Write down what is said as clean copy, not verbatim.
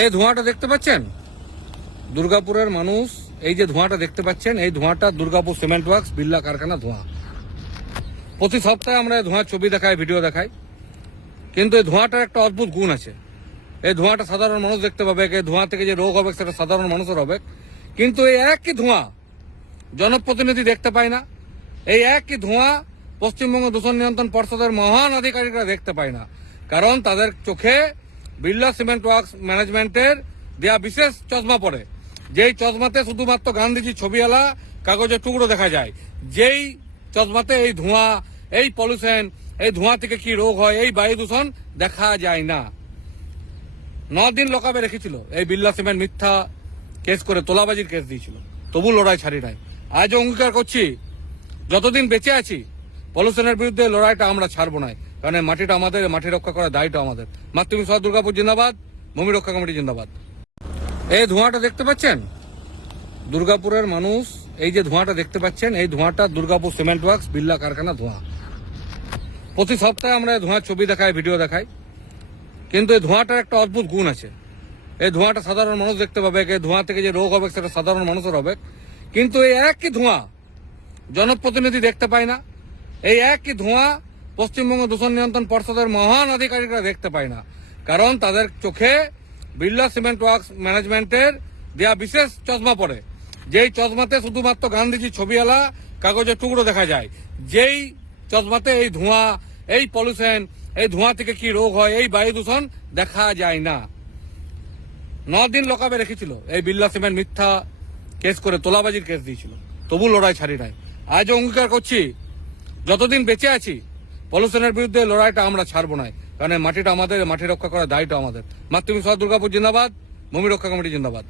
এই ধোঁয়াটা দেখতে পাচ্ছেন? দুর্গাপুরের মানুষ এই যে ধোঁয়াটা দেখতে পাচ্ছেন, এই ধোঁয়াটা দুর্গাপুর সিমেন্ট ওয়ার্কস বিড়লা কারখানা ধোঁয়া। প্রতি সপ্তাহে আমরা এই ধোঁয়ার ছবি দেখাই, ভিডিও দেখাই, কিন্তু এই ধোঁয়াটার একটা অদ্ভুত গুণ আছে। এই ধোঁয়াটা সাধারণ মানুষ দেখতে পাবে, এই ধোঁয়া থেকে যে রোগ হবে সেটা সাধারণ মানুষের হবে, কিন্তু এই একই ধোঁয়া জনপ্রতিনিধি দেখতে পায় না। এই একই ধোঁয়া পশ্চিমবঙ্গ দূষণ নিয়ন্ত্রণ পর্ষদের মহান আধিকারিকরা দেখতে পায় না, কারণ তাদের চোখে বিড়লা সিমেন্ট ওয়ার্কস ম্যানেজমেন্টের দেয়া বিশেষ চশমা পড়ে, যেই চশমাতে শুধুমাত্র গান্ধীজির ছবিওয়ালা কাগজের টুকরো দেখা যায়। যেই চশমাতে এই ধোঁয়া, এই পলিউশন, এই ধোঁয়া থেকে কি রোগ হয়, এই বায়ু দূষণ দেখা যায় না। 9 দিন লোকাবে রেখেছিল এই বিড়লা সিমেন্ট, মিথ্যা কেস করে তোলাবাজির কেস দিয়েছিল, তবু লড়াই ছাড়ি নাই। আজও অঙ্গীকার করছি, যতদিন বেঁচে আছি পলিউশনের বিরুদ্ধে লড়াইটা আমরা ছাড়বো না, কারণ এই মাটিটা আমাদের, মাটি রক্ষা করার দায়িত্ব আমাদের। মাতৃভূমি সহ দুর্গাপুর জিন্দাবাদ, ভূমি রক্ষা কমিটি জিন্দাবাদ। এই ধোঁয়াটা দেখতে পাচ্ছেন? দুর্গাপুরের মানুষ এই যে ধোঁয়াটা দেখতে পাচ্ছেন, এই ধোঁয়াটা দুর্গাপুর সিমেন্ট ওয়ার্কস বিড়লা কারখানা ধোঁয়া। প্রতি সপ্তাহে আমরা এই ধোঁয়ার ছবি দেখাই, ভিডিও দেখাই, কিন্তু এই ধোঁয়াটার একটা অদ্ভুত গুণ আছে। এই ধোঁয়াটা সাধারণ মানুষ দেখতে পাবে, এই ধোঁয়া থেকে যে রোগ হবে সেটা সাধারণ মানুষের হবে, কিন্তু এই একই ধোঁয়া জনপ্রতিনিধি দেখতে পায় না। এই একই ধোঁয়া পশ্চিমবঙ্গ দূষণ নিয়ন্ত্রণ পর্ষদের মহান আধিকারিকরা দেখতে পায় না, কারণ তাদের চোখে বিড়লা সিমেন্ট ওয়ার্কস ম্যানেজমেন্টের দেয়া বিশেষ চশমা পড়ে, যেই চশমাতে শুধুমাত্র গান্ধীজির ছবিওয়ালা কাগজের টুকরো দেখা যায়। যেই চশমাতে এই ধোঁয়া, এই পলিউশন, এই ধোঁয়া থেকে কি রোগ হয়, এই বায়ু দূষণ দেখা যায় না। 9 দিন লোকাবে রেখেছিল এই বিড়লা সিমেন্ট, মিথ্যা কেস করে তোলাবাজির কেস দিয়েছিল, তবু লড়াই ছাড়ি নাই। আজও অঙ্গীকার করছি, যতদিন বেঁচে আছি পলিউশনের বিরুদ্ধে লড়াইটা আমরা ছাড়বো না, কারণ এই মাটিটা আমাদের, মাটি রক্ষা করার দায়িত্ব আমাদের। মাতৃভূমি সহ দুর্গাপুর জিন্দাবাদ, ভূমি রক্ষা কমিটি জিন্দাবাদ।